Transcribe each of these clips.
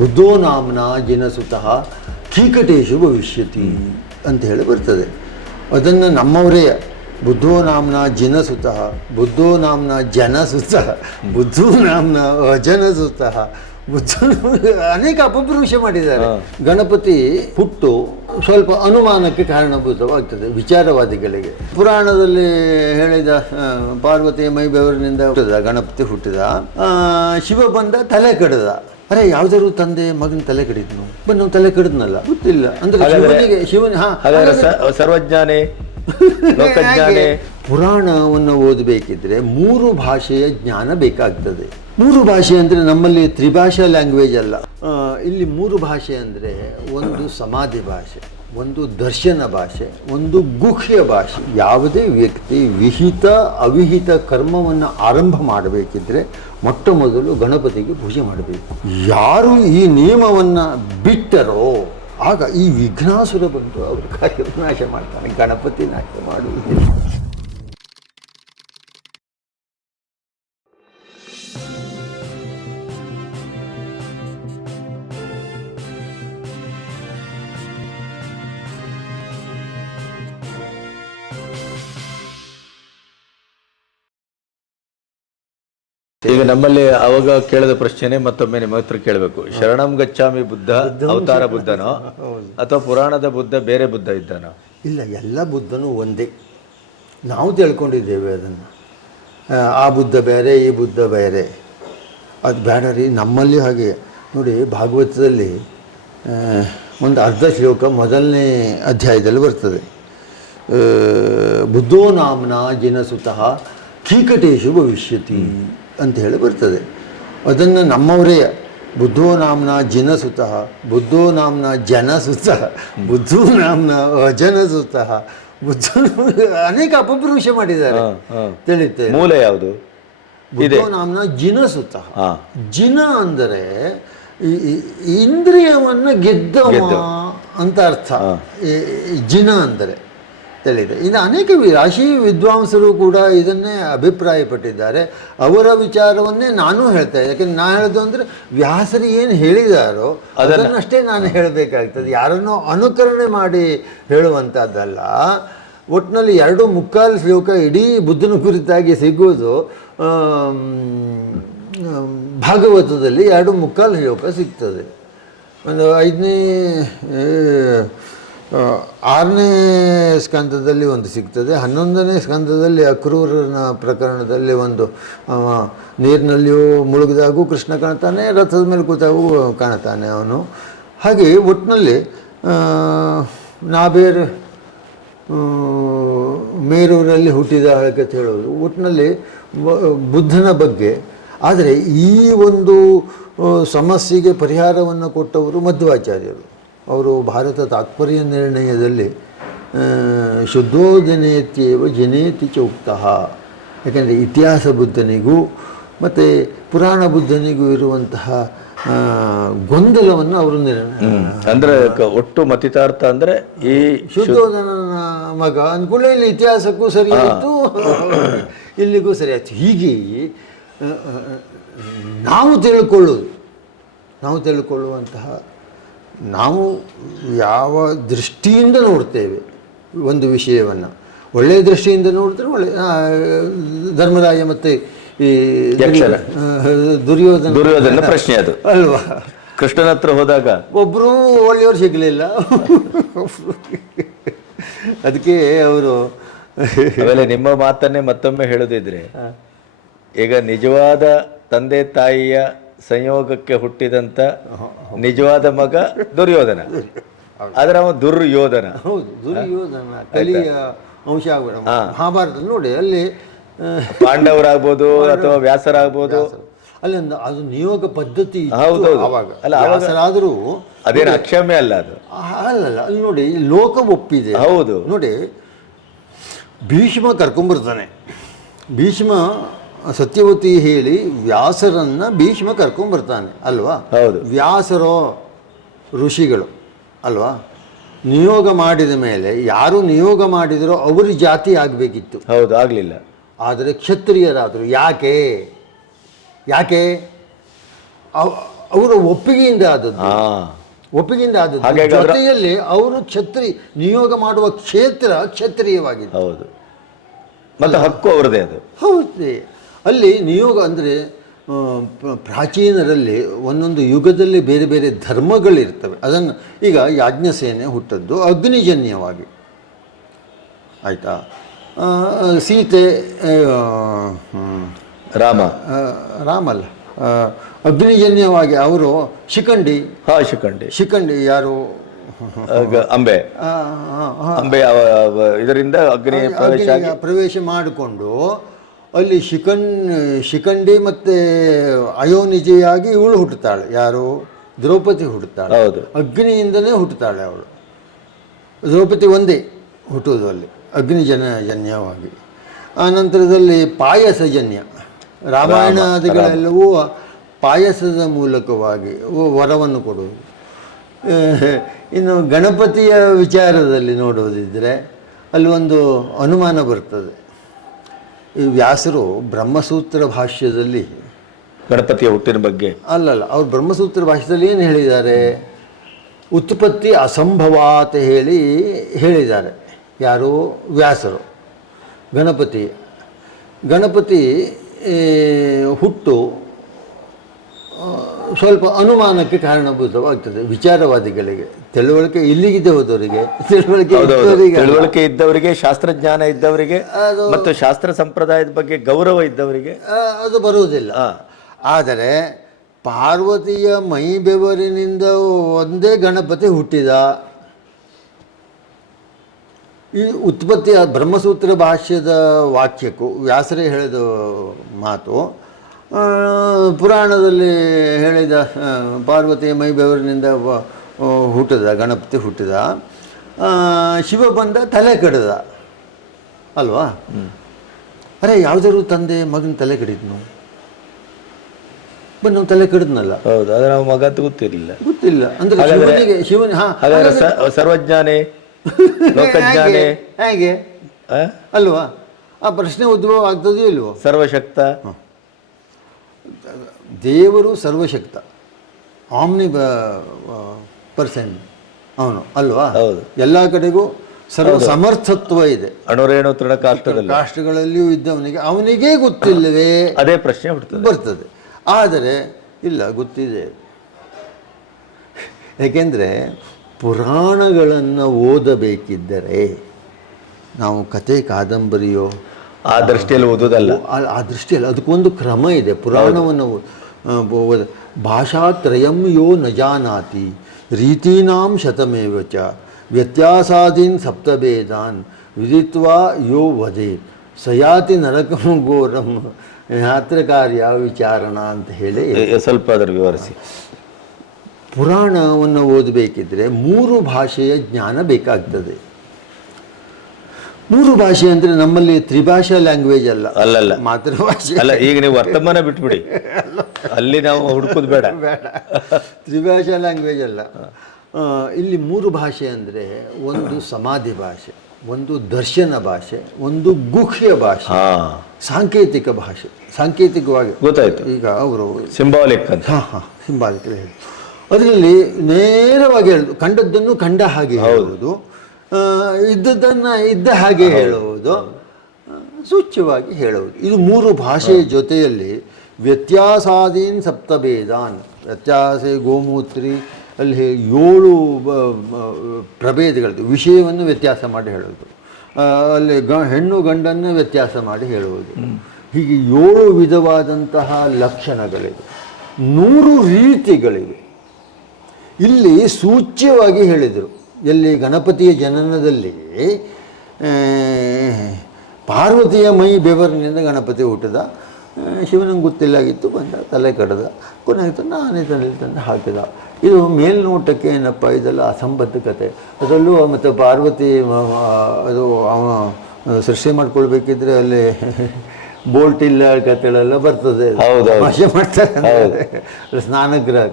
ಬುದ್ಧೋ ನಾಮ್ನ ಜಿನಸುತಃ ಕೀಕಟೇಶು ಭವಿಷ್ಯತಿ ಅಂತ ಹೇಳಿ ಬರ್ತದೆ. ಅದನ್ನು ನಮ್ಮವರೇ ಬುದ್ಧೋ ನಾಮ್ನ ಜಿನಸುತಃ, ಬುದ್ಧೋ ನಾಮ್ನ ಜನಸುತಃ, ಬುದ್ಧೋ ನಾಮ್ನ ಅಜನಸುತಃ, ಬುದ್ಧ ಅನೇಕ ಅಪಭ್ರಂಶ ಮಾಡಿದ್ದಾರೆ. ಗಣಪತಿ ಹುಟ್ಟು ಸ್ವಲ್ಪ ಅನುಮಾನಕ್ಕೆ ಕಾರಣಭೂತವಾಗ್ತದೆ ವಿಚಾರವಾದಿಗಳಿಗೆ. ಪುರಾಣದಲ್ಲಿ ಹೇಳಿದ ಪಾರ್ವತಿಯ ಮೈ ಬೆವರಿನಿಂದ ಹುಟ್ಟಿದ ಗಣಪತಿ ಹುಟ್ಟಿದ, ಶಿವ ಬಂದ ತಲೆ ಕಡಿದ. ಅರೆ ಯಾವ್ದಾದ್ರು ತಂದೆ ಮಗನ ತಲೆ ಕಡಿದ್ನು, ಬನ್ನಿ ತಲೆ ಕಡಿದ್ನಲ್ಲ ಗೊತ್ತಿಲ್ಲ ಅಂದ್ರೆ ಶಿವನ ಸರ್ವಜ್ಞಾನೇ ಪುರಾಣವನ್ನು ಓದಬೇಕಿದ್ರೆ 3 ಭಾಷೆಯ ಜ್ಞಾನ ಬೇಕಾಗ್ತದೆ. 3 ಭಾಷೆ ಅಂದರೆ ನಮ್ಮಲ್ಲಿ ತ್ರಿಭಾಷಾ ಲ್ಯಾಂಗ್ವೇಜ್ ಅಲ್ಲ. ಇಲ್ಲಿ 3 ಭಾಷೆ ಅಂದರೆ ಒಂದು ಸಮಾಧಿ ಭಾಷೆ, ಒಂದು ದರ್ಶನ ಭಾಷೆ, ಒಂದು ಗುಹ್ಯ ಭಾಷೆ. ಯಾವುದೇ ವ್ಯಕ್ತಿ ವಿಹಿತ ಅವಿಹಿತ ಕರ್ಮವನ್ನು ಆರಂಭ ಮಾಡಬೇಕಿದ್ರೆ ಮೊಟ್ಟ ಮೊದಲು ಗಣಪತಿಗೆ ಪೂಜೆ ಮಾಡಬೇಕು. ಯಾರು ಈ ನಿಯಮವನ್ನು ಬಿಟ್ಟರೋ ಆಗ ಈ ವಿಘ್ನಾಸುರ ಬಂದು ಅವ್ರ ಕಾರ್ಯ ನಾಶ ಮಾಡ್ತಾನೆ. ಗಣಪತಿ ನಾಶ ಮಾಡುವುದಿಲ್ಲ. ಈಗ ನಮ್ಮಲ್ಲಿ ಅವಾಗ ಕೇಳಿದ ಪ್ರಶ್ನೆ ಮತ್ತೊಮ್ಮೆ ನಿಮ್ಮ ಹತ್ರ ಕೇಳಬೇಕು. ಶರಣಂ ಗಚ್ಚಾಮಿ ಬುದ್ಧ ಅವತಾರ ಬುದ್ಧನೋ ಅಥವಾ ಪುರಾಣದ ಬುದ್ಧ ಬೇರೆ ಬುದ್ಧ ಇದ್ದಾನೋ? ಇಲ್ಲ, ಎಲ್ಲ ಬುದ್ಧನೂ ಒಂದೇ. ನಾವು ತಿಳ್ಕೊಂಡಿದ್ದೇವೆ ಅದನ್ನು. ಆ ಬುದ್ಧ ಬೇರೆ, ಈ ಬುದ್ಧ ಬೇರೆ. ಅದು ಬೇಡ ರೀ. ನಮ್ಮಲ್ಲಿ ಹಾಗೆ ನೋಡಿ, ಭಾಗವತದಲ್ಲಿ ಒಂದು ಅರ್ಧ ಶ್ಲೋಕ ಮೊದಲನೇ ಅಧ್ಯಾಯದಲ್ಲಿ ಬರ್ತದೆ. ಬುದ್ಧೋ ನಾಮ್ನ ಜಿನಸುತಃ ಕೀಕಟೇಶು ಭವಿಷ್ಯತಿ ಅಂತ ಹೇಳಿ ಬರ್ತದೆ. ಅದನ್ನು ನಮ್ಮವರೇ ಬುದ್ಧೋ ನಾಮ್ನ ಜಿನಸುತಃ, ಬುದ್ಧೋ ನಾಮ್ನ ಜನಸುತಃ, ಬುದ್ಧೋ ನಾಮ್ನ ಅಜನಸುತಃ, ಬುದ್ಧ ಅನೇಕ ಅಪಭ್ರಂಶ ಮಾಡಿದ್ದಾರೆ. ತಿಳಿಯುತ್ತೆ. ಮೂಲ ಯಾವುದು? ಬುದ್ಧೋ ನಾಮ್ನ ಜಿನಸುತಃ. ಜಿನ ಅಂದರೆ ಇಂದ್ರಿಯವನ್ನು ಗೆದ್ದವ ಅಂತ ಅರ್ಥ. ಜಿನ ಅಂದರೆ ತಿಳಿದೆ. ಇನ್ನು ಅನೇಕ ರಾಶಿ ವಿದ್ವಾಂಸರು ಕೂಡ ಇದನ್ನೇ ಅಭಿಪ್ರಾಯಪಟ್ಟಿದ್ದಾರೆ. ಅವರ ವಿಚಾರವನ್ನೇ ನಾನು ಹೇಳ್ತಾ ಇದ್ದೆ. ಯಾಕೆಂದ್ರೆ ನಾನು ಹೇಳೋದು ಅಂದರೆ ವ್ಯಾಸರು ಏನು ಹೇಳಿದಾರೋ ಅದನ್ನಷ್ಟೇ ನಾನು ಹೇಳಬೇಕಾಗ್ತದೆ. ಯಾರನ್ನೋ ಅನುಕರಣೆ ಮಾಡಿ ಹೇಳುವಂಥದ್ದಲ್ಲ. ಒಟ್ಟಿನಲ್ಲಿ 2.25 ಶ್ಲೋಕ ಇಡೀ ಬುದ್ಧನ ಕುರಿತಾಗಿ ಸಿಗೋದು ಭಾಗವತದಲ್ಲಿ 2.25 ಶ್ಲೋಕ ಸಿಗ್ತದೆ. ಒಂದು 6ನೇ ಸ್ಕಂದದಲ್ಲಿ ಒಂದು ಸಿಗ್ತದೆ. 11ನೇ ಸ್ಕಂದದಲ್ಲಿ ಅಕ್ರೂರನ ಪ್ರಕರಣದಲ್ಲಿ ಒಂದು ನೀರಿನಲ್ಲಿಯೂ ಮುಳುಗಿದಾಗೂ ಕೃಷ್ಣ ಕಾಣ್ತಾನೆ, ರಥದ ಮೇಲೆ ಕೂತಾಗೂ ಕಾಣ್ತಾನೆ ಅವನು. ಹಾಗೆ ಒಟ್ಟಿನಲ್ಲಿ ನಾಬೇರು ಮೇರೂರಲ್ಲಿ ಹುಟ್ಟಿದ ಕಥೆ ಹೇಳೋದು ಒಟ್ಟಿನಲ್ಲಿ ಬುದ್ಧನ ಬಗ್ಗೆ. ಆದರೆ ಈ ಒಂದು ಸಮಸ್ಯೆಗೆ ಪರಿಹಾರವನ್ನು ಕೊಟ್ಟವರು ಮಧ್ವಾಚಾರ್ಯರು. ಅವರು ಭಾರತ ತಾತ್ಪರ್ಯ ನಿರ್ಣಯದಲ್ಲಿ ಶುದ್ಧೋ ಜನೇತ್ಯೇವ ಜನೇತಿ ಚೌಕ್ತಃ. ಯಾಕೆಂದರೆ ಇತಿಹಾಸ ಬುದ್ಧನಿಗೂ ಮತ್ತು ಪುರಾಣ ಬುದ್ಧನಿಗೂ ಇರುವಂತಹ ಗೊಂದಲವನ್ನು ಅವರು ಅಂದರೆ ಒಟ್ಟು ಮತಿತಾರ್ಥ ಅಂದರೆ ಈ ಶುದ್ಧೋಧನನ ಮಗ ಅಂದ್ಕೊಳ್ಳಿ, ಇಲ್ಲಿ ಇತಿಹಾಸಕ್ಕೂ ಸರಿಯಾಯಿತು, ಇಲ್ಲಿಗೂ ಸರಿಯಾಯಿತು. ಹೀಗೆ ನಾವು ತಿಳ್ಕೊಳ್ಳುವಂತಹ ನಾವು ಯಾವ ದೃಷ್ಟಿಯಿಂದ ನೋಡ್ತೇವೆ ಒಂದು ವಿಷಯವನ್ನು, ಒಳ್ಳೆಯ ದೃಷ್ಟಿಯಿಂದ ನೋಡಿದ್ರೆ ಧರ್ಮರಾಯ ಮತ್ತು ಈ ದುರ್ಯೋಧನ ಪ್ರಶ್ನೆ ಅದು ಅಲ್ವಾ. ಕೃಷ್ಣನ ಹತ್ರ ಹೋದಾಗ ಒಬ್ಬರು ಒಳ್ಳೆಯವರು ಸಿಗಲಿಲ್ಲ. ಅದಕ್ಕೆ ಅವರು ಆಮೇಲೆ ನಿಮ್ಮ ಮಾತನ್ನೇ ಮತ್ತೊಮ್ಮೆ ಹೇಳೋದಿದ್ರೆ, ಈಗ ನಿಜವಾದ ತಂದೆ ತಾಯಿಯ ಸಂಯೋಗಕ್ಕೆ ಹುಟ್ಟಿದಂತ ನಿಜವಾದ ಮಗ ದುರ್ಯೋಧನ, ಆದ್ರೆ ಅವ ದುರ್ಯೋಧನ. ಹೌದು, ದುರ್ಯೋಧನ ಕಲಿಯ ಅಂಶ ಆಗ್ಬೇಡ. ಮಹಾಭಾರತ ನೋಡಿ, ಅಲ್ಲಿ ಪಾಂಡವರಾಗ್ಬೋದು ಅಥವಾ ವ್ಯಾಸರಾಗ್ಬೋದು, ಅಲ್ಲಿ ಅದು ನಿಯೋಗ ಪದ್ಧತಿ ಅವಾಗ ಅಲ್ಲ. ವ್ಯಾಸರಾದರೂ ಅದೇನು ಅಕ್ಷಮ್ಯ ಅಲ್ಲ, ಅದು ಅಲ್ಲಲ್ಲ. ಅಲ್ಲಿ ನೋಡಿ ಲೋಕ ಒಪ್ಪಿದೆ. ಹೌದು ನೋಡಿ, ಭೀಷ್ಮ ಕರ್ಕೊಂಬರ್ತಾನೆ. ಭೀಷ್ಮ ಸತ್ಯವತಿ ಹೇಳಿ ವ್ಯಾಸರನ್ನ ಭೀಷ್ಮ ಕರ್ಕೊಂಬರ್ತಾನೆ ಅಲ್ವಾ. ಹೌದು, ವ್ಯಾಸರೋ ಋಷಿಗಳು ಅಲ್ವಾ. ನಿಯೋಗ ಮಾಡಿದ ಮೇಲೆ ಯಾರು ನಿಯೋಗ ಮಾಡಿದರೋ ಅವ್ರ ಜಾತಿ ಆಗಬೇಕಿತ್ತು. ಹೌದು, ಆಗಲಿಲ್ಲ. ಆದರೆ ಕ್ಷತ್ರಿಯರಾದರು. ಯಾಕೆ ಅವರ ಒಪ್ಪಿಗೆಯಿಂದ ಆದದ್ದು, ಒಪ್ಪಿಗೆಯಿಂದ ಆದದ್ದು. ಜೊತೆಯಲ್ಲಿ ಅವರು ನಿಯೋಗ ಮಾಡುವ ಕ್ಷೇತ್ರ ಕ್ಷತ್ರಿಯವಾಗಿದೆ. ಹೌದು, ಮತ್ತು ಹಕ್ಕು ಅವರದೇ ಅದು. ಹೌದು, ಅಲ್ಲಿ ನಿಯೋಗ ಅಂದರೆ ಪ್ರಾಚೀನರಲ್ಲಿ ಒಂದೊಂದು ಯುಗದಲ್ಲಿ ಬೇರೆ ಬೇರೆ ಧರ್ಮಗಳಿರ್ತವೆ. ಅದನ್ನು ಈಗ ಯಾಜ್ಞಸೇನೆ ಹುಟ್ಟದ್ದು ಅಗ್ನಿಜನ್ಯವಾಗಿ, ಆಯಿತಾ. ಸೀತೆ ರಾಮಲ್ಲ, ಅಗ್ನಿಜನ್ಯವಾಗಿ ಅವರು ಶಿಖಂಡಿ ಯಾರು ಅಂಬೆ ಇದರಿಂದ ಅಗ್ನಿ ಪ್ರವೇಶ ಮಾಡಿಕೊಂಡು ಅಲ್ಲಿ ಶಿಖಂಡಿ ಮತ್ತು ಅಯೋನಿಜೆಯಾಗಿ ಇವಳು ಹುಟ್ಟುತ್ತಾಳೆ. ಯಾರು? ದ್ರೌಪದಿ ಹುಟ್ಟುತ್ತಾಳೆ. ಅಗ್ನಿಯಿಂದನೇ ಹುಟ್ಟುತ್ತಾಳೆ ಅವಳು. ದ್ರೌಪದಿ ಒಂದೇ ಹುಟ್ಟುವುದು ಅಲ್ಲಿ ಅಗ್ನಿಜನ್ಯವಾಗಿ. ಆ ನಂತರದಲ್ಲಿ ಪಾಯಸಜನ್ಯ, ರಾಮಾಯಣಾದಿಗಳೆಲ್ಲವೂ ಪಾಯಸದ ಮೂಲಕವಾಗಿ ವರವನ್ನು ಕೊಡುವುದು. ಇನ್ನು ಗಣಪತಿಯ ವಿಚಾರದಲ್ಲಿ ನೋಡುವುದಿದ್ದರೆ ಅಲ್ಲಿ ಒಂದು ಅನುಮಾನ ಬರ್ತದೆ. ಈ ವ್ಯಾಸರು ಬ್ರಹ್ಮಸೂತ್ರ ಭಾಷ್ಯದಲ್ಲಿ ಗಣಪತಿಯ ಹುಟ್ಟಿನ ಬಗ್ಗೆ ಅಲ್ಲಲ್ಲ, ಅವ್ರು ಬ್ರಹ್ಮಸೂತ್ರ ಭಾಷ್ಯದಲ್ಲಿ ಏನು ಹೇಳಿದ್ದಾರೆ? ಉತ್ಪತ್ತಿ ಅಸಂಭವಾತ ಹೇಳಿದ್ದಾರೆ. ಯಾರು? ವ್ಯಾಸರು. ಗಣಪತಿ ಹುಟ್ಟು ಸ್ವಲ್ಪ ಅನುಮಾನಕ್ಕೆ ಕಾರಣಭೂತವಾಗ್ತದೆ ವಿಚಾರವಾದಿಗಳಿಗೆ. ತಿಳುವಳಿಕೆ ಇಲ್ಲಿಗಿದೆ ಹೋದವರಿಗೆ, ತಿಳುವಳಿಕೆ ಇದ್ದವರಿಗೆ, ಶಾಸ್ತ್ರಜ್ಞಾನ ಇದ್ದವರಿಗೆ ಮತ್ತು ಶಾಸ್ತ್ರ ಸಂಪ್ರದಾಯದ ಬಗ್ಗೆ ಗೌರವ ಇದ್ದವರಿಗೆ ಅದು ಬರುವುದಿಲ್ಲ. ಆದರೆ ಪಾರ್ವತಿಯ ಮೈ ಬೆವರಿನಿಂದ ಒಂದೇ ಗಣಪತಿ ಹುಟ್ಟಿದ. ಈ ಉತ್ಪತ್ತಿ ಬ್ರಹ್ಮಸೂತ್ರ ಭಾಷ್ಯದ ವಾಕ್ಯಕ್ಕೂ ವ್ಯಾಸರೇ ಹೇಳಿದ ಮಾತು, ಪುರಾಣದಲ್ಲಿ ಹೇಳಿದ ಪಾರ್ವತಿಯ ಮೈ ಬೆವರಿನಿಂದ ಗಣಪತಿ ಹುಟ್ಟಿದ, ಶಿವ ಬಂದ ತಲೆ ಕಡಿದ ಅಲ್ವಾ? ಅರೆ, ಯಾವುದಾದ್ರು ತಂದೆ ಮಗನ ತಲೆ ಕಡಿದ್ನು, ನಾವು ತಲೆ ಕಡಿದ್ನಲ್ಲ. ಹೌದು, ಆದರೆ ನಾವು ಮಗ ಅಂತ ಗೊತ್ತಿಲ್ಲ ಅಂದ್ರೆ ಶಿವನ ಸರ್ವಜ್ಞಾನೇ ಲೋಕಜ್ಞಾನೇ ಹೇಗೆ ಅಲ್ವಾ? ಆ ಪ್ರಶ್ನೆ ಉದ್ಭವ ಆಗ್ತದೋ ಇಲ್ವೋ? ಸರ್ವಶಕ್ತ ದೇವರು ಸರ್ವಶಕ್ತ, ಆಮ್ನಿ ಪರ್ಸನ್ ಅವನು ಅಲ್ವಾ? ಎಲ್ಲ ಕಡೆಗೂ ಸರ್ವ ಸಮರ್ಥತ್ವ ಇದೆ. ಅಣುರೇಣು ತೃಣ ಕಾಷ್ಟಗಳಲ್ಲಿಯೂ ಇದ್ದವನಿಗೆ ಅವನಿಗೇ ಗೊತ್ತಿಲ್ಲವೇ? ಅದೇ ಪ್ರಶ್ನೆ ಬರ್ತದೆ. ಆದರೆ ಇಲ್ಲ, ಗೊತ್ತಿದೆ. ಏಕೆಂದರೆ ಪುರಾಣಗಳನ್ನು ಓದಬೇಕಿದ್ದರೆ ನಾವು ಕತೆ ಕಾದಂಬರಿಯೋ ಆ ದೃಷ್ಟಿಯಲ್ಲಿ ಓದೋದಲ್ಲ. ಆ ದೃಷ್ಟಿಯಲ್ಲಿ ಅದಕ್ಕೊಂದು ಕ್ರಮ ಇದೆ. ಪುರಾಣವನ್ನು ಭಾಷಾತ್ರಯಂ ಯೋ ನ ಜಾನಾತಿ ರೀತೀನಾಂ ಶತಮೇವ ಚ ವ್ಯತ್ಯಾಸಾದೀನ್ ಸಪ್ತಭೇದಾನ್ ವಿದಿತ್ವಾ ಯೋ ವದೇತ್ ಸಯಾತಿ ನರಕಂ ಘೋರಂ ಯಾತ್ರಕಾರ್ಯ ವಿಚಾರಣ ಅಂತ ಹೇಳಿ ಸ್ವಲ್ಪ ಅದರ ವಿವರಿಸಿ. ಪುರಾಣವನ್ನು ಓದಬೇಕಿದ್ರೆ 3 ಭಾಷೆಯ ಜ್ಞಾನ ಬೇಕಾಗ್ತದೆ. 3 ಭಾಷೆ ಅಂದರೆ ನಮ್ಮಲ್ಲಿ ತ್ರಿಭಾಷಾ ಲ್ಯಾಂಗ್ವೇಜ್ ಅಲ್ಲ, ಮಾತೃಭಾಷೆ ಅಲ್ಲ. ಈಗ ನೀವು ವರ್ತಮಾನ ಬಿಟ್ಬಿಡಿ, ಅಲ್ಲಿ ನಾವು ಹುಡುಕೋದು ಬೇಡ. ತ್ರಿಭಾಷಾ ಲ್ಯಾಂಗ್ವೇಜ್ ಅಲ್ಲ. ಇಲ್ಲಿ 3 ಭಾಷೆ ಅಂದರೆ ಒಂದು ಸಮಾಧಿ ಭಾಷೆ, ಒಂದು ದರ್ಶನ ಭಾಷೆ, ಒಂದು ಗುಹ್ಯ ಭಾಷೆ, ಸಾಂಕೇತಿಕ ಭಾಷೆ. ಸಾಂಕೇತಿಕವಾಗಿ ಗೊತ್ತಾಯ್ತು. ಈಗ ಅವರು ಸಿಂಬಾಲಿಕ್ ಅಂತ ಸಿಂಬಾಲಿಕ್ ಹೇಳಿ, ಅದರಲ್ಲಿ ನೇರವಾಗಿ ಹೇಳೋದು, ಕಂಡದ್ದನ್ನು ಕಂಡ ಹಾಗೆ ಹೇಳುವುದು, ಇದ್ದದ್ದನ್ನು ಇದ್ದ ಹಾಗೆ ಹೇಳುವುದು, ಸೂಚ್ಯವಾಗಿ ಹೇಳುವುದು. ಇದು 3 ಭಾಷೆಯ ಜೊತೆಯಲ್ಲಿ ವ್ಯತ್ಯಾಸಾದೀನ್ ಸಪ್ತಭೇದಾನ್, ವ್ಯತ್ಯಾಸ ಗೋಮೂತ್ರಿ ಅಲ್ಲಿ 7 ಪ್ರಭೇದಗಳದ್ದು ವಿಷಯವನ್ನು ವ್ಯತ್ಯಾಸ ಮಾಡಿ ಹೇಳೋದು, ಅಲ್ಲಿ ಹೆಣ್ಣು ಗಂಡನ್ನು ವ್ಯತ್ಯಾಸ ಮಾಡಿ ಹೇಳುವುದು. ಹೀಗೆ 7 ವಿಧವಾದಂತಹ ಲಕ್ಷಣಗಳಿವೆ, 100 ರೀತಿಗಳಿವೆ. ಇಲ್ಲಿ ಸೂಚ್ಯವಾಗಿ ಹೇಳಿದರು. ಎಲ್ಲಿ? ಗಣಪತಿಯ ಜನನದಲ್ಲಿ ಪಾರ್ವತಿಯ ಮೈ ಬೆವರಿನಿಂದ ಗಣಪತಿ ಹುಟ್ಟಿದ. ಶಿವನಿಗೆ ಗೊತ್ತಿಲ್ಲಾಗಿತ್ತು, ಬಂದ ತಲೆ ಕಡ್ದ, ಕೊನೆಗೆ ನಾನೇ ತಲೆ ತಂದು ಹಾಕಿದ. ಇದು ಮೇಲ್ನೋಟಕ್ಕೆ ಏನಪ್ಪ, ಇದೆಲ್ಲ ಅಸಂಬದ್ಧ ಕತೆ. ಅದರಲ್ಲೂ ಮತ್ತು ಪಾರ್ವತಿ ಅದು ಸೃಷ್ಟಿ ಮಾಡ್ಕೊಳ್ಬೇಕಿದ್ರೆ ಅಲ್ಲಿ ಬೋಲ್ಟ್ ಇಲ್ಲ ಕತೆಗಳೆಲ್ಲ ಬರ್ತದೆ, ಭಾಷೆ ಮಾಡ್ತಾರೆ, ಸ್ನಾನಗೃಹ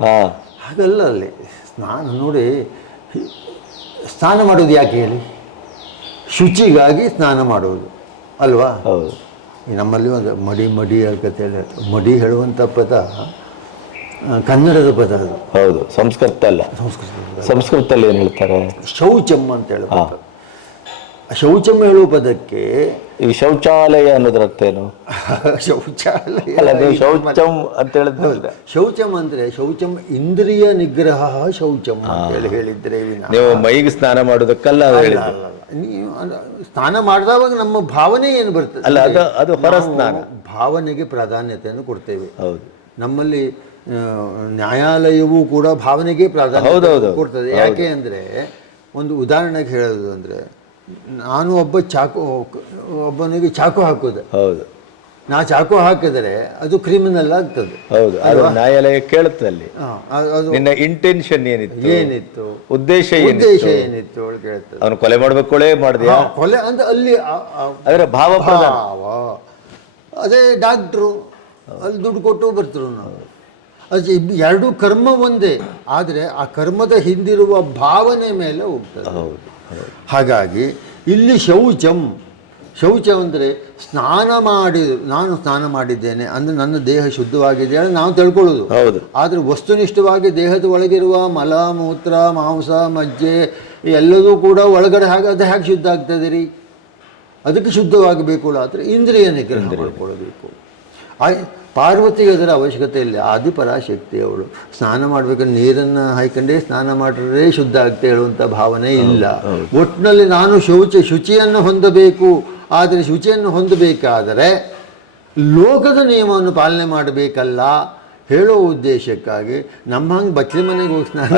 ಹಾಗಲ್ಲ. ಅಲ್ಲಿ ಸ್ನಾನ ನೋಡಿ, ಸ್ನಾನ ಮಾಡೋದು ಯಾಕೆ ಹೇಳಿ? ಶುಚಿಗಾಗಿ ಸ್ನಾನ ಮಾಡೋದು ಅಲ್ವಾ? ನಮ್ಮಲ್ಲಿ ಒಂದು ಮಡಿ ಕತೆ ಮಡಿ ಹೇಳುವಂಥ ಪದ ಕನ್ನಡದ ಪದ ಅದು. ಹೌದು, ಸಂಸ್ಕೃತ ಅಲ್ಲ. ಸಂಸ್ಕೃತದಲ್ಲಿ ಏನು ಹೇಳ್ತಾರೆ? ಶೌಚಂ ಅಂತ ಹೇಳ್ತಾರೆ. ಶೌಚಂ ಹೇಳುವ ಪದಕ್ಕೆ ಈ ಶೌಚಾಲಯ ಅನ್ನೋದ್ರ ಅರ್ಥ ಏನು? ಶೌಚಾಲಯ ಅಲ್ಲ, ನೀವು ಶೌಚಂ ಅಂತ ಹೇಳಿದ್ರೆ ಶೌಚಂ ಅಂದ್ರೆ ಶೌಚಂ ಇಂದ್ರಿಯ ನಿಗ್ರಹ ಶೌಚಂ ಅಂತ ಹೇಳಿದ್ರೆ ನೀವು ಮೈಗೆ ಸ್ನಾನ ಮಾಡೋದಕ್ಕಲ್ಲ ಹೇಳಿದ್ದು. ನೀವು ಸ್ನಾನ ಮಾಡಿದವಾಗ ನಮ್ಮ ಭಾವನೆ ಏನು ಬರ್ತದೆ ಅಲ್ಲ, ಅದು ಹೊರ ಸ್ನಾನ. ಭಾವನೆಗೆ ಪ್ರಾಧಾನ್ಯತೆಯನ್ನು ಕೊಡ್ತೇವೆ. ಹೌದು, ನಮ್ಮಲ್ಲಿ ನ್ಯಾಯಾಲಯವೂ ಕೂಡ ಭಾವನೆಗೆ ಪ್ರಾಧಾನ್ಯತೆ ಕೊಡ್ತದೆ. ಯಾಕೆ ಅಂದರೆ, ಒಂದು ಉದಾಹರಣೆಗೆ ಹೇಳೋದು ಅಂದರೆ, ನಾನು ಒಬ್ಬನಿಗೆ ಚಾಕು ಹಾಕೋದು. ಹೌದು, ನಾ ಚಾಕು ಹಾಕಿದರೆ ಅದು ಕ್ರಿಮಿನಲ್ ಆಗ್ತದೆ. ಹೌದು, ನ್ಯಾಯಾಲಯ ಕೇಳುತ್ತೆ ಅಲ್ಲಿ ನಿನ್ನ ಇಂಟೆನ್ಷನ್ ಏನಿತ್ತು, ಉದ್ದೇಶ ಏನಿತ್ತು ಕೇಳ್ತದೆ. ಅವನು ಕೊಲೆ ಮಾಡ್ಬೇಕು, ಮಾಡಿದ್ಯಾ ಕೊಲೆ ಅಂತ ಅಲ್ಲಿ ಅದರ ಭಾವ. ಅದೇ ಡಾಕ್ಟ್ರು ಅಲ್ಲಿ ದುಡ್ಡು ಕೊಟ್ಟು ಬರ್ತಾರೆ. ನಾವು ಅದು ಎರಡೂ ಕರ್ಮ ಒಂದೇ, ಆದರೆ ಆ ಕರ್ಮದ ಹಿಂದಿರುವ ಭಾವನೆ ಮೇಲೆ ಹೋಗ್ತದೆ. ಹಾಗಾಗಿ ಇಲ್ಲಿ ಶೌಚ ಅಂದರೆ ನಾನು ಸ್ನಾನ ಮಾಡಿದ್ದೇನೆ ಅಂದರೆ ನನ್ನ ದೇಹ ಶುದ್ಧವಾಗಿದೆ ನಾವು ತಿಳ್ಕೊಳ್ಳೋದು. ಹೌದು, ಆದರೆ ವಸ್ತುನಿಷ್ಠವಾಗಿ ದೇಹದ ಒಳಗಿರುವ ಮಲ, ಮೂತ್ರ, ಮಾಂಸ, ಮಜ್ಜೆ ಎಲ್ಲದೂ ಕೂಡ ಒಳಗಡೆ ಅದು ಹೇಗೆ ಶುದ್ಧ ಆಗ್ತದೆ ರೀ? ಅದಕ್ಕೆ ಶುದ್ಧವಾಗಬೇಕು. ಆದರೆ ಇಂದ್ರಿಯ ನಿಗ್ರಹ ಮಾಡಿಕೊಳ್ಳಬೇಕು. ಪಾರ್ವತಿಗೆ ಅದರ ಅವಶ್ಯಕತೆ ಇಲ್ಲ. ಆದಿಪರಾಶಕ್ತಿ ಅವಳು ಸ್ನಾನ ಮಾಡಬೇಕಾದ್ರೆ ನೀರನ್ನು ಹಾಯ್ಕೊಂಡೇ ಸ್ನಾನ ಮಾಡಿದ್ರೆ ಶುದ್ಧ ಆಗ್ತಾ ಹೇಳುವಂಥ ಭಾವನೆ ಇಲ್ಲ. ಒಟ್ಟಿನಲ್ಲಿ ನಾನು ಶುಚಿಯನ್ನು ಹೊಂದಬೇಕು. ಆದರೆ ಶುಚಿಯನ್ನು ಹೊಂದಬೇಕಾದರೆ ಲೋಕದ ನಿಯಮವನ್ನು ಪಾಲನೆ ಮಾಡಬೇಕಲ್ಲ ಹೇಳೋ ಉದ್ದೇಶಕ್ಕಾಗಿ ನಮ್ಮ ಹಂಗೆ ಬಚ್ಚಲ ಮನೆಗೆ ಹೋಗಿ ಸ್ನಾನ.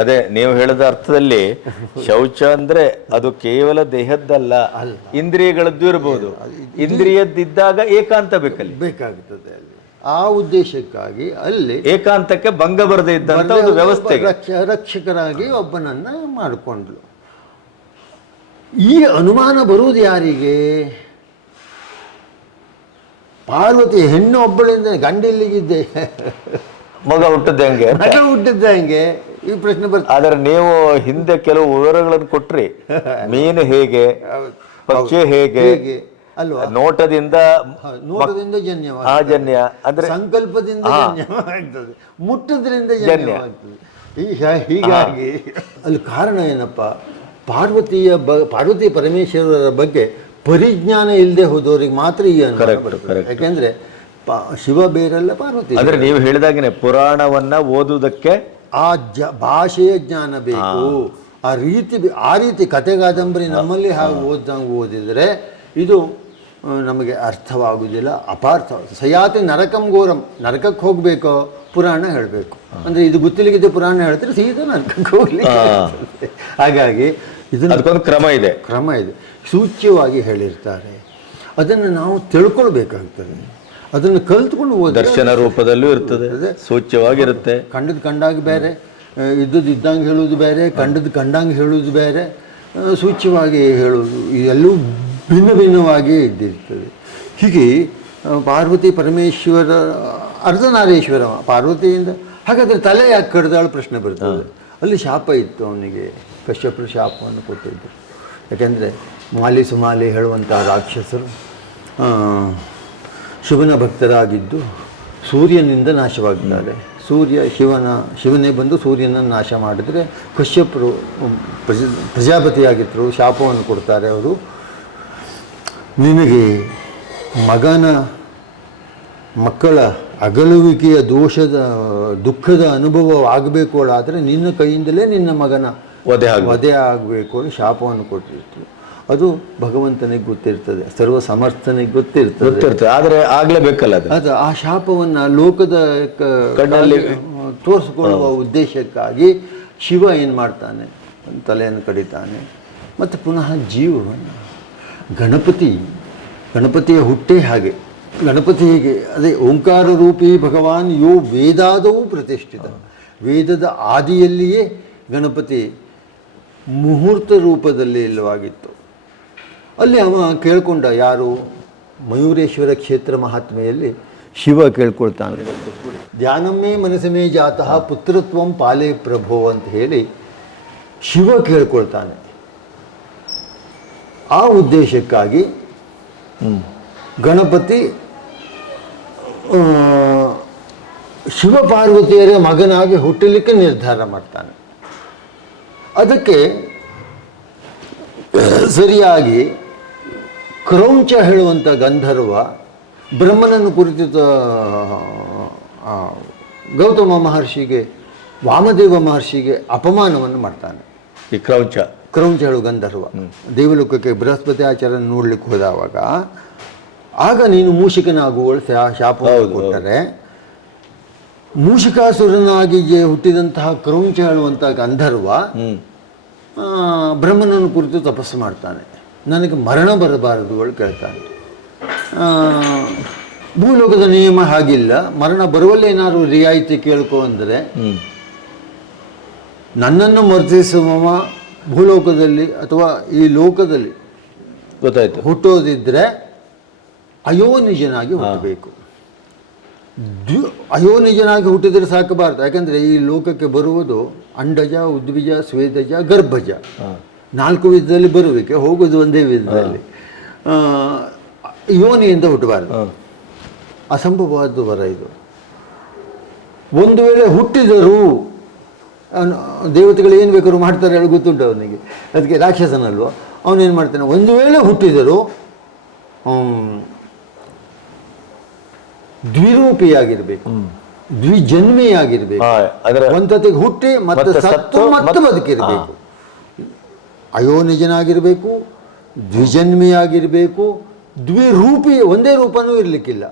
ಅದೇ ನೀವು ಹೇಳಿದ ಅರ್ಥದಲ್ಲಿ ಶೌಚ ಅಂದ್ರೆ ಅದು ಕೇವಲ ದೇಹದ್ದಲ್ಲ, ಇಂದ್ರಿಯಗಳದ್ದು ಇರ್ಬೋದು. ಇಂದ್ರಿಯದ್ದಿದ್ದಾಗ ಏಕಾಂತ ಬೇಕಾಗ್ತದೆ ಅಲ್ಲಿ. ಆ ಉದ್ದೇಶಕ್ಕಾಗಿ ಅಲ್ಲಿ ಏಕಾಂತಕ್ಕೆ ಭಂಗ ಬರದೇ ಇದ್ದಂತ ಒಂದು ವ್ಯವಸ್ಥೆ ರಕ್ಷಕರಾಗಿ ಒಬ್ಬನನ್ನ ಮಾಡಿಕೊಂಡ್ಲು. ಈ ಅನುಮಾನ ಬರುವುದು ಯಾರಿಗೆ? ಪಾರ್ವತಿ ಹೆಣ್ಣು ಒಬ್ಬಳಿಂದ ಗಂಡ ಇಲ್ಲಿಗಿದ್ದೆ, ಮಗ ಹುಟ್ಟಿದ್ದ ಹೆಂಗೆ ಈ ಪ್ರಶ್ನೆ ಬರ್ತದೆ. ಆದ್ರೆ ನೀವು ಹಿಂದೆ ಕೆಲವು ವಿವರಗಳನ್ನು ಕೊಟ್ರಿ. ಮೀನು ಹೇಗೆ, ಪಕ್ಷಿ ಹೇಗೆ ಅಲ್ವಾ? ನೋಟದಿಂದ ಜನ್ಯ ಅಂದ್ರೆ ಸಂಕಲ್ಪದಿಂದ ಜನ್ಯವಾಗ್ತದೆ, ಮುಟ್ಟದ್ರಿಂದ ಜನ್ಯವಾಗ್ತದೆ. ಹೀಗಾಗಿ ಅಲ್ಲಿ ಕಾರಣ ಏನಪ್ಪ? ಪಾರ್ವತಿ ಪರಮೇಶ್ವರರ ಬಗ್ಗೆ ಪರಿಜ್ಞಾನ ಇಲ್ಲದೆ ಹೋದವ್ರಿಗೆ ಮಾತ್ರ ಈ ಅನುಭವ ಬರ್ತದೆ. ಯಾಕೆಂದ್ರೆ ಶಿವ ಬೇರಲ್ಲ, ಪಾರ್ವತಿ. ಅಂದ್ರೆ ನೀವು ಹೇಳಿದಾಗೇನೆ ಪುರಾಣವನ್ನ ಓದುವುದಕ್ಕೆ ಆ ಭಾಷೆಯ ಜ್ಞಾನ ಬೇಕು. ಆ ರೀತಿ ಕತೆ ಕಾದಂಬರಿ ನಮ್ಮಲ್ಲಿ ಹಾಗೆ ಓದಿದರೆ ಇದು ನಮಗೆ ಅರ್ಥವಾಗುವುದಿಲ್ಲ, ಅಪಾರ್ಥ. ಸಯಾತಿ ನರಕಂ ಘೋರಂ, ನರಕಕ್ಕೆ ಹೋಗಬೇಕೋ ಪುರಾಣ ಹೇಳಬೇಕು. ಅಂದರೆ ಇದು ಗೊತ್ತಿಲ್ಲಗಿದ್ದ ಪುರಾಣ ಹೇಳ್ತಾರೆ, ಸೀದಾ ನರಕಕ್ಕೆ ಹೋಗ್ಲಿಕ್ಕೆ. ಹಾಗಾಗಿ ಇದಕ್ಕೊಂದು ಕ್ರಮ ಇದೆ, ಸೂಚ್ಯವಾಗಿ ಹೇಳಿರ್ತಾರೆ. ಅದನ್ನು ನಾವು ತಿಳ್ಕೊಳ್ಬೇಕಾಗ್ತದೆ, ಅದನ್ನು ಕಲ್ತ್ಕೊಂಡು ಓದಿ. ದರ್ಶನ ರೂಪದಲ್ಲೂ ಇರ್ತದೆ, ಸೂಚ್ಯವಾಗಿರುತ್ತೆ. ಕಂಡಾಗ ಬೇರೆ, ಇದ್ದಂಗೆ ಹೇಳೋದು ಬೇರೆ, ಕಂಡಂಗೆ ಹೇಳೋದು ಬೇರೆ, ಸೂಚ್ಯವಾಗಿ ಹೇಳೋದು, ಇದೆಲ್ಲವೂ ಭಿನ್ನವಾಗಿ ಇದ್ದಿರ್ತದೆ. ಹೀಗೆ ಪಾರ್ವತಿ ಪರಮೇಶ್ವರ ಅರ್ಧನಾರೀಶ್ವರ ಪಾರ್ವತಿಯಿಂದ. ಹಾಗಾದರೆ ತಲೆ ಯಾಕೆ ಕಡ್ದಾಳು ಪ್ರಶ್ನೆ ಬರ್ತದೆ. ಅಲ್ಲಿ ಶಾಪ ಇತ್ತು ಅವನಿಗೆ, ಕಶ್ಯಪರು ಶಾಪವನ್ನು ಕೊಟ್ಟಿದ್ದರು. ಯಾಕೆಂದರೆ ಮಾಲಿ ಸುಮಾಲಿ ಹೇಳುವಂಥ ರಾಕ್ಷಸರು ಶಿವನ ಭಕ್ತರಾಗಿದ್ದು ಸೂರ್ಯನಿಂದ ನಾಶವಾಗ್ತಾರೆ. ಶಿವನೇ ಬಂದು ಸೂರ್ಯನನ್ನು ನಾಶ ಮಾಡಿದರೆ ಕಶ್ಯಪರು ಪ್ರಜಾಪತಿಯಾಗಿದ್ದರು, ಶಾಪವನ್ನು ಕೊಡ್ತಾರೆ. ಅವರು ನಿನಗೆ ಮಕ್ಕಳ ಅಗಲುವಿಕೆಯ ದುಃಖದ ಅನುಭವವಾಗಬೇಕು ಆದರೆ ನಿನ್ನ ಕೈಯಿಂದಲೇ ನಿನ್ನ ಮಗನ ವಧೆ ಆಗಬೇಕು ಅಂತ ಶಾಪವನ್ನು ಕೊಟ್ಟಿರ್ತಾರೆ. ಅದು ಭಗವಂತನಿಗೆ ಗೊತ್ತಿರ್ತದೆ, ಸರ್ವ ಸಮರ್ಥನಿಗೆ ಗೊತ್ತಿರ್ತದೆ. ಆದರೆ ಆಗಲೇಬೇಕಲ್ಲ ಅದು. ಆ ಶಾಪವನ್ನು ಲೋಕದ ಕಣ್ಣಲ್ಲಿ ತೋರಿಸಿಕೊಳ್ಳುವ ಉದ್ದೇಶಕ್ಕಾಗಿ ಶಿವ ಏನು ಮಾಡ್ತಾನೆ, ತಲೆಯನ್ನು ಕಡಿತಾನೆ. ಮತ್ತು ಪುನಃ ಜೀವವನ್ನು ಗಣಪತಿಯ ಹುಟ್ಟೇ ಹಾಗೆ. ಗಣಪತಿ ಹೇಗೆ ಅದೇ ಓಂಕಾರ ರೂಪಿ ಭಗವಾನ್ ಯೋ ವೇದಾದವೂ ಪ್ರತಿಷ್ಠಿತ. ವೇದದ ಆದಿಯಲ್ಲಿಯೇ ಗಣಪತಿ ಮುಹೂರ್ತ ರೂಪದಲ್ಲಿ ಇಲ್ಲವಾಗಿತ್ತು. ಅಲ್ಲಿ ಅವ ಕೇಳ್ಕೊಂಡ, ಯಾರು? ಮಯೂರೇಶ್ವರ ಕ್ಷೇತ್ರ ಮಹಾತ್ಮೆಯಲ್ಲಿ ಶಿವ ಕೇಳ್ಕೊಳ್ತಾನೆ, ಧ್ಯಾನಮ್ಮೇ ಮನಸ್ಸಮೇ ಜಾತಃ ಪುತ್ರತ್ವಂ ಪಾಲೇ ಪ್ರಭೋ ಅಂತ ಹೇಳಿ ಶಿವ ಕೇಳ್ಕೊಳ್ತಾನೆ. ಆ ಉದ್ದೇಶಕ್ಕಾಗಿ ಗಣಪತಿ ಶಿವಪಾರ್ವತಿಯರ ಮಗನಾಗಿ ಹುಟ್ಟಲಿಕ್ಕೆ ನಿರ್ಧಾರ ಮಾಡ್ತಾನೆ. ಅದಕ್ಕೆ ಸರಿಯಾಗಿ ಕ್ರೌಂಚ ಹೇಳುವಂಥ ಗಂಧರ್ವ ಬ್ರಹ್ಮನನ್ನು ಕುರಿತು ಗೌತಮ ಮಹರ್ಷಿಗೆ, ವಾಮದೇವ ಮಹರ್ಷಿಗೆ ಅಪಮಾನವನ್ನು ಮಾಡ್ತಾನೆ. ಈ ಕ್ರೌಂಚ ಹೇಳುವ ಗಂಧರ್ವ ದೇವಲೋಕಕ್ಕೆ ಬೃಹಸ್ಪತಿ ಆಚಾರ್ಯ ನೋಡ್ಲಿಕ್ಕೆ ಹೋದವಾಗ, ಆಗ ನೀನು ಮೂಷಿಕನಾಗುವಳು ಶಾಪವನ್ನು ಕೊಟ್ಟರೆ, ಮೂಷಿಕಾಸುರನಾಗಿ ಹುಟ್ಟಿದಂತಹ ಕ್ರೌಂಚ ಹೇಳುವಂಥ ಗಂಧರ್ವ ಬ್ರಹ್ಮನನ್ನು ಕುರಿತು ತಪಸ್ಸು ಮಾಡ್ತಾನೆ. ನನಗೆ ಮರಣ ಬರಬಾರದುಗಳು ಕೇಳ್ತಾನೆ. ಭೂಲೋಕದ ನಿಯಮ ಹಾಗಿಲ್ಲ, ಮರಣ ಬರುವಲ್ಲಿ ಏನಾದ್ರು ರಿಯಾಯಿತಿ ಕೇಳ್ಕೊ ಅಂದರೆ, ನನ್ನನ್ನು ಮರ್ತಿಸುವ ಭೂಲೋಕದಲ್ಲಿ ಅಥವಾ ಈ ಲೋಕದಲ್ಲಿ ಗೊತ್ತಾಯ್ತು ಹುಟ್ಟೋದಿದ್ರೆ ಅಯೋನಿಜನಾಗಿ ಹುಟ್ಟಬೇಕು. ಅಯೋನಿಜನಾಗಿ ಹುಟ್ಟಿದರೆ ಸಾಕಬಾರ್ದು. ಯಾಕಂದರೆ ಈ ಲೋಕಕ್ಕೆ ಬರುವುದು ಅಂಡಜ, ಉದ್ವಿಜ, ಸ್ವೇದಜ, ಗರ್ಭಜ, 4 ವಿಧದಲ್ಲಿ ಬರುವಿಕೆ, ಹೋಗೋದು ಒಂದೇ ವಿಧದಲ್ಲಿ. ಯೋನಿಯಿಂದ ಹುಟ್ಟಬಾರ್ದು, ಅಸಂಭವವಾದ ವರ ಇದು. ಒಂದು ವೇಳೆ ಹುಟ್ಟಿದರೂ ದೇವತೆಗಳು ಏನು ಬೇಕಾದ್ರೂ ಮಾಡ್ತಾರೆ ಹೇಳಿ ಗೊತ್ತುಂಟು ಅವನಿಗೆ, ಅದಕ್ಕೆ ರಾಕ್ಷಸನಲ್ವ, ಅವನೇನು ಮಾಡ್ತಾನೆ, ಒಂದು ವೇಳೆ ಹುಟ್ಟಿದರೂ ದ್ವಿರೂಪಿಯಾಗಿರ್ಬೇಕು, ದ್ವಿಜನ್ಮಿಯಾಗಿರ್ಬೇಕು. ಒಂದೊತ್ತಿಗೆ ಹುಟ್ಟಿ ಮತ್ತೆ ಸತ್ತು ಮತ್ತೆ ಬದುಕಿರಬೇಕು. ಅಯೋನಿಜನಾಗಿರಬೇಕು, ದ್ವಿಜನ್ಮಿಯಾಗಿರಬೇಕು, ದ್ವಿರೂಪಿ, ಒಂದೇ ರೂಪನೂ ಇರಲಿಕ್ಕಿಲ್ಲ,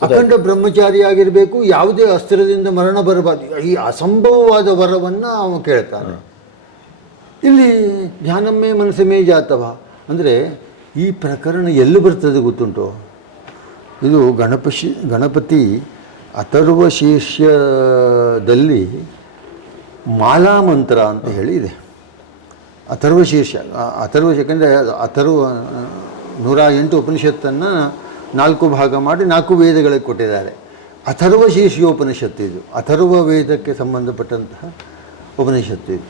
ಅಖಂಡ ಬ್ರಹ್ಮಚಾರಿಯಾಗಿರಬೇಕು, ಯಾವುದೇ ಅಸ್ತ್ರದಿಂದ ಮರಣ ಬರಬಾರ್ದು. ಈ ಅಸಂಭವವಾದ ವರವನ್ನು ಅವನು ಕೇಳ್ತಾನೆ. ಇಲ್ಲಿ ಧ್ಯಾನಮ್ಮೇ ಮನಸ್ಸಮೇ ಜಾತವ ಅಂದರೆ ಈ ಪ್ರಕರಣ ಎಲ್ಲಿ ಬರ್ತದೆ ಗೊತ್ತುಂಟು? ಇದು ಗಣಪತಿ ಅಥರ್ವ ಶೀರ್ಷದಲ್ಲಿ ಮಾಲಾ ಮಂತ್ರ ಅಂತ ಹೇಳಿ ಇದೆ. ಅಥರ್ವ ಶೀರ್ಷ, ಯಾಕಂದರೆ 108 ಉಪನಿಷತ್ತನ್ನು 4 ಭಾಗ ಮಾಡಿ 4 ವೇದಗಳಿಗೆ ಕೊಟ್ಟಿದ್ದಾರೆ. ಅಥರ್ವ ಶೀರ್ಷೋಪನಿಷತ್ತು ಇದು, ಅಥರ್ವ ವೇದಕ್ಕೆ ಸಂಬಂಧಪಟ್ಟಂತಹ ಉಪನಿಷತ್ತು ಇದು.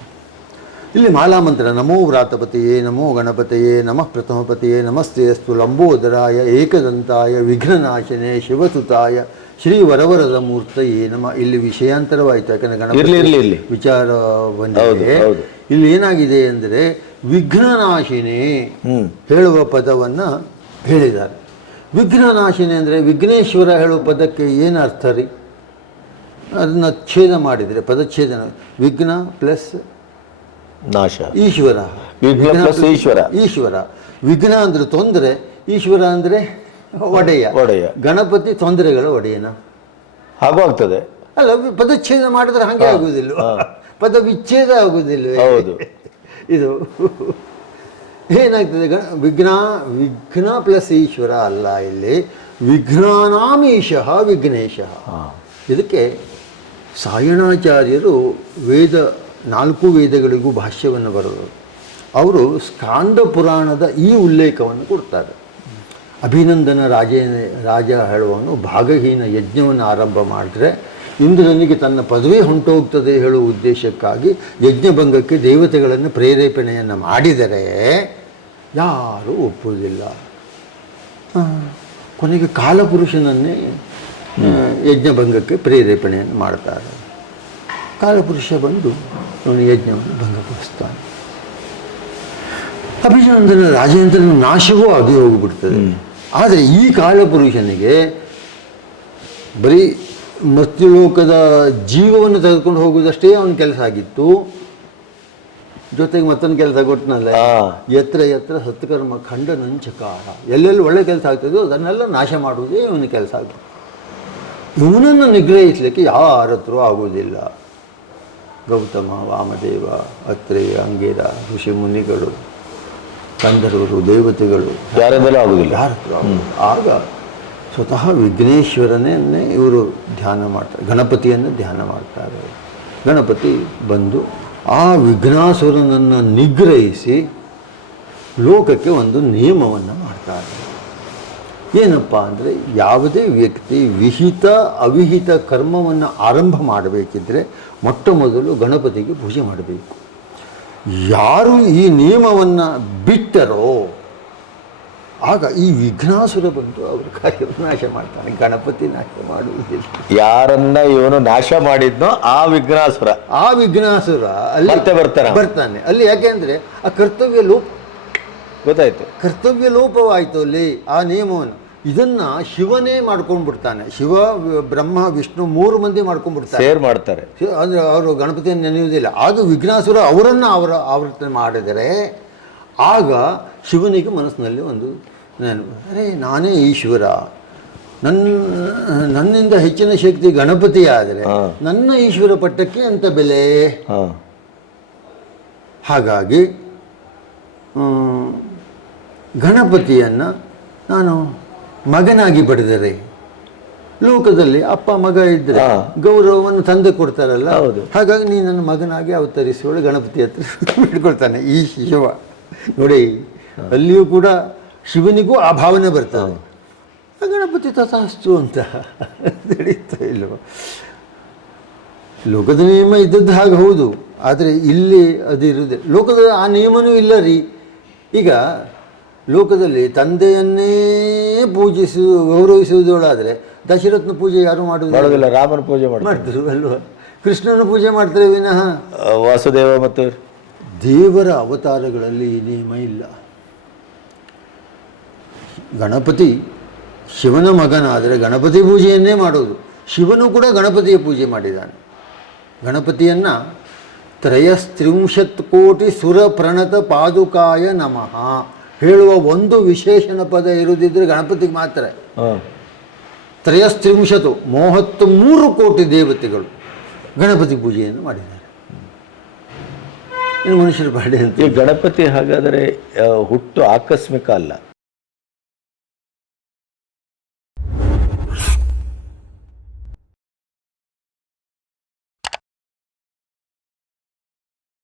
ಇಲ್ಲಿ ಮಾಲಾ ಮಂತ್ರ: ನಮೋ ವ್ರಾತಪತಿಯೇ, ನಮೋ ಗಣಪತಿಯೇ, ನಮಃ ಪ್ರಥಮಪತಿಯೇ, ನಮಸ್ತೆಯಸ್ತು ಲಂಬೋದರಾಯ ಏಕದಂತಾಯ ವಿಘ್ನನಾಶನೆ ಶಿವಸುತಾಯ ಶ್ರೀ ವರವರದ ಮೂರ್ತಯೇ ನಮಃ. ಇಲ್ಲಿ ವಿಷಯಾಂತರವಾಯಿತು, ಯಾಕಂದರೆ ಗಣಪತಿ ವಿಚಾರ ಬಂದಿದೆ. ಇಲ್ಲಿ ಏನಾಗಿದೆ ಅಂದರೆ ವಿಘ್ನನಾಶಿನಿ ಹೇಳುವ ಪದವನ್ನು ಹೇಳಿದ್ದಾರೆ. ವಿಘ್ನನಾಶಿನಿ ಅಂದರೆ ವಿಘ್ನೇಶ್ವರ ಹೇಳುವ ಪದಕ್ಕೆ ಏನು ಅರ್ಥ ರೀ? ಅದನ್ನು ಛೇದ ಮಾಡಿದರೆ ಪದಚ್ಛೇದನ, ವಿಘ್ನ ಪ್ಲಸ್ ನಾಶ, ಈಶ್ವರ. ಈಶ್ವರ ವಿಘ್ನ ಅಂದರೆ ತೊಂದರೆ, ಈಶ್ವರ ಅಂದರೆ ಒಡೆಯ. ಗಣಪತಿ ತೊಂದರೆಗಳ ಒಡೆಯನ ಹಾಗೂ ಆಗ್ತದೆ ಅಲ್ಲ. ಪದಚ್ಛೇದ ಮಾಡಿದ್ರೆ ಹಾಗೆ ಆಗುವುದಿಲ್ಲ, ಪದ ವಿಚ್ಛೇದ ಆಗುವುದಿಲ್ಲ. ಇದು ಏನಾಗ್ತದೆ? ವಿಘ್ನ ಪ್ಲಸ್ ಈಶ್ವರ ಅಲ್ಲ, ಇಲ್ಲಿ ವಿಘ್ನಾನಾಮೀಶಃ ವಿಘ್ನೇಶಃ. ಇದಕ್ಕೆ ಸಾಯಣಾಚಾರ್ಯರು 4 ವೇದಗಳಿಗೂ ಭಾಷ್ಯವನ್ನು ಬರೆದರು. ಅವರು ಸ್ಕಾಂದ ಪುರಾಣದ ಈ ಉಲ್ಲೇಖವನ್ನು ಕೊಡ್ತಾರೆ. ಅಭಿನಂದನ ರಾಜ ಹೇಳುವವನು ಭಾಗಹೀನ ಯಜ್ಞವನ್ನು ಆರಂಭ ಮಾಡಿದ್ರೆ ಇಂದ್ರನಿಗೆ ತನ್ನ ಪದವಿ ಹೊಂಟೋಗ್ತದೆ ಹೇಳುವ ಉದ್ದೇಶಕ್ಕಾಗಿ ಯಜ್ಞಭಂಗಕ್ಕೆ ದೇವತೆಗಳನ್ನು ಪ್ರೇರೇಪಣೆಯನ್ನು ಮಾಡಿದರೆ ಯಾರೂ ಒಪ್ಪುವುದಿಲ್ಲ. ಕೊನೆಗೆ ಕಾಲಪುರುಷನನ್ನೇ ಯಜ್ಞಭಂಗಕ್ಕೆ ಪ್ರೇರೇಪಣೆಯನ್ನು ಮಾಡ್ತಾರೆ. ಕಾಲಪುರುಷ ಬಂದು ಅವನು ಯಜ್ಞವನ್ನು ಭಂಗಪಡಿಸ್ತಾನೆ. ಅಭಿನಂದನ ರಾಜೇಂದ್ರನ ನಾಶವೂ ಆಗಿ ಹೋಗಿಬಿಡ್ತದೆ. ಆದರೆ ಈ ಕಾಲಪುರುಷನಿಗೆ ಬರೀ ಮೃತ್ಯುಲೋಕದ ಜೀವವನ್ನು ತೆಗೆದುಕೊಂಡು ಹೋಗುವುದಷ್ಟೇ ಅವನ ಕೆಲಸ ಆಗಿತ್ತು. ಜೊತೆಗೆ ಮತ್ತೊಂದು ಕೆಲಸ ಕೊಟ್ಟನಲ್ಲ, ಎತ್ರ ಸತ್ಕರ್ಮ ಖಂಡನಂಚಕಾರ, ಎಲ್ಲೆಲ್ಲಿ ಒಳ್ಳೆ ಕೆಲಸ ಆಗ್ತದೋ ಅದನ್ನೆಲ್ಲ ನಾಶ ಮಾಡುವುದೇ ಇವನ ಕೆಲಸ ಆಗುತ್ತೆ. ಇವನನ್ನು ನಿಗ್ರಹಿಸಲಿಕ್ಕೆ ಯಾರ ಹತ್ರ ಆಗುವುದಿಲ್ಲ. ಗೌತಮ, ವಾಮದೇವ, ಅತ್ರೇಯ, ಅಂಗೀರ, ಋಷಿ ಮುನಿಗಳು, ಗಂಧರ್ವರು, ದೇವತೆಗಳು ಯಾರಿಂದಲೂ ಆಗುವುದಿಲ್ಲ, ಯಾರ ಹತ್ರ. ಆಗ ಸ್ವತಃ ವಿಘ್ನೇಶ್ವರನೇ ಇವರು ಧ್ಯಾನ ಮಾಡ್ತಾರೆ, ಗಣಪತಿಯನ್ನು ಧ್ಯಾನ ಮಾಡ್ತಾರೆ. ಗಣಪತಿ ಬಂದು ಆ ವಿಘ್ನಾಸುರನನ್ನು ನಿಗ್ರಹಿಸಿ ಲೋಕಕ್ಕೆ ಒಂದು ನಿಯಮವನ್ನು ಮಾಡ್ತಾರೆ. ಏನಪ್ಪ ಅಂದರೆ, ಯಾವುದೇ ವ್ಯಕ್ತಿ ವಿಹಿತ ಅವಿಹಿತ ಕರ್ಮವನ್ನು ಆರಂಭ ಮಾಡಬೇಕಿದ್ರೆ ಮೊಟ್ಟ ಮೊದಲು ಗಣಪತಿಗೆ ಪೂಜೆ ಮಾಡಬೇಕು. ಯಾರು ಈ ನಿಯಮವನ್ನು ಬಿಟ್ಟರೋ ಆಗ ಈ ವಿಘ್ನಾಸುರ ಬಂದು ಅವ್ರ ಕಾರ್ಯವನ್ನು ನಾಶ ಮಾಡ್ತಾನೆ. ಗಣಪತಿ ನಾಶ ಮಾಡುವುದಿಲ್ಲ. ಯಾರನ್ನ ಇವನು ನಾಶ ಮಾಡಿದ್ನೋ ಆ ವಿಘ್ನಾಸುರ ಅಲ್ಲಿ ಮತ್ತೆ ಬರ್ತಾನೆ ಅಲ್ಲಿ. ಯಾಕೆಂದ್ರೆ ಆ ಕರ್ತವ್ಯ ಲೋಪ, ಗೊತ್ತಾಯ್ತು, ಕರ್ತವ್ಯ ಲೋಪವಾಯಿತು ಅಲ್ಲಿ ಆ ನಿಯಮವನ್ನು. ಇದನ್ನ ಶಿವನೇ ಮಾಡ್ಕೊಂಡ್ಬಿಡ್ತಾನೆ. ಶಿವ, ಬ್ರಹ್ಮ, ವಿಷ್ಣು 3 ಮಂದಿ ಮಾಡ್ಕೊಂಡ್ಬಿಡ್ತಾರೆ, ಸೇರ್ ಮಾಡ್ತಾರೆ. ಅಂದರೆ ಅವರು ಗಣಪತಿಯನ್ನು ನೆನೆಯುವುದಿಲ್ಲ. ಆಗ ವಿಘ್ನಾಸುರ ಅವರನ್ನು ಆವರ್ತನೆ ಮಾಡಿದರೆ ಆಗ ಶಿವನಿಗೆ ಮನಸ್ಸಿನಲ್ಲಿ ಒಂದು ಅರೆ ನಾನೇ ಈಶ್ವರ, ನನ್ನಿಂದ ಹೆಚ್ಚಿನ ಶಕ್ತಿ ಗಣಪತಿ ಆದರೆ ನನ್ನ ಈಶ್ವರ ಪಟ್ಟಕ್ಕೆ ಅಂತ ಬೆಲೆ. ಹಾಗಾಗಿ ಗಣಪತಿಯನ್ನು ನಾನು ಮಗನಾಗಿ ಪಡೆದರೆ, ಲೋಕದಲ್ಲಿ ಅಪ್ಪ ಮಗ ಇದ್ದರೆ ಗೌರವವನ್ನು ತಂದೆ ಕೊಡ್ತಾರಲ್ಲ, ಹಾಗಾಗಿ ನೀನು ನನ್ನ ಮಗನಾಗಿ ಅವತರಿಸುವಳು ಗಣಪತಿ ಹತ್ರ ಬಿಟ್ಕೊಳ್ತಾನೆ ಈ ಶಿವ. ನೋಡಿ, ಅಲ್ಲಿಯೂ ಕೂಡ ಶಿವನಿಗೂ ಆ ಭಾವನೆ ಬರ್ತದೆ. ಗಣಪತಿ ತಥಾಸ್ತು ಅಂತ ತಿಳಿತಾ ಇಲ್ವ? ಲೋಕದ ನಿಯಮ ಇದ್ದದ್ದು ಹಾಗೆ ಹೌದು, ಆದರೆ ಇಲ್ಲಿ ಅದಿರುವುದಿಲ್ಲ. ಲೋಕದ ಆ ನಿಯಮನೂ ಇಲ್ಲ ರೀ. ಈಗ ಲೋಕದಲ್ಲಿ ತಂದೆಯನ್ನೇ ಗೌರವಿಸುವುದೊಳಾದರೆ ದಶರಥನ ಪೂಜೆ ಯಾರು ಮಾಡೋದಿಲ್ಲ, ರಾಮನ ಪೂಜೆ ಮಾಡ್ತಾರೆ ಅಲ್ವಾ? ಕೃಷ್ಣನ ಪೂಜೆ ಮಾಡ್ತಾರೆ ವಿನಃ ವಾಸುದೇವ ಮತ್ತು ದೇವರ ಅವತಾರಗಳಲ್ಲಿ ಈ ನಿಯಮ ಇಲ್ಲ. ಗಣಪತಿ ಶಿವನ ಮಗನಾದರೆ ಗಣಪತಿ ಪೂಜೆಯನ್ನೇ ಮಾಡೋದು. ಶಿವನು ಕೂಡ ಗಣಪತಿಯ ಪೂಜೆ ಮಾಡಿದ್ದಾನೆ. ಗಣಪತಿಯನ್ನು 33 ಕೋಟಿ ಸುರ ಪ್ರಣತ ಪಾದುಕಾಯ ನಮಃ ಹೇಳುವ ಒಂದು ವಿಶೇಷಣ ಪದ ಇರುವುದಿದ್ರೆ ಗಣಪತಿಗೆ ಮಾತ್ರ. 33 ಕೋಟಿ ದೇವತೆಗಳು ಗಣಪತಿ ಪೂಜೆಯನ್ನು ಮಾಡಿದ್ದಾರೆ. ಇನ್ನು ಮನುಷ್ಯರ ಪಾಡೆ ಅಂತ. ಈ ಗಣಪತಿ ಹಾಗಾದರೆ ಹುಟ್ಟು ಆಕಸ್ಮಿಕ ಅಲ್ಲ,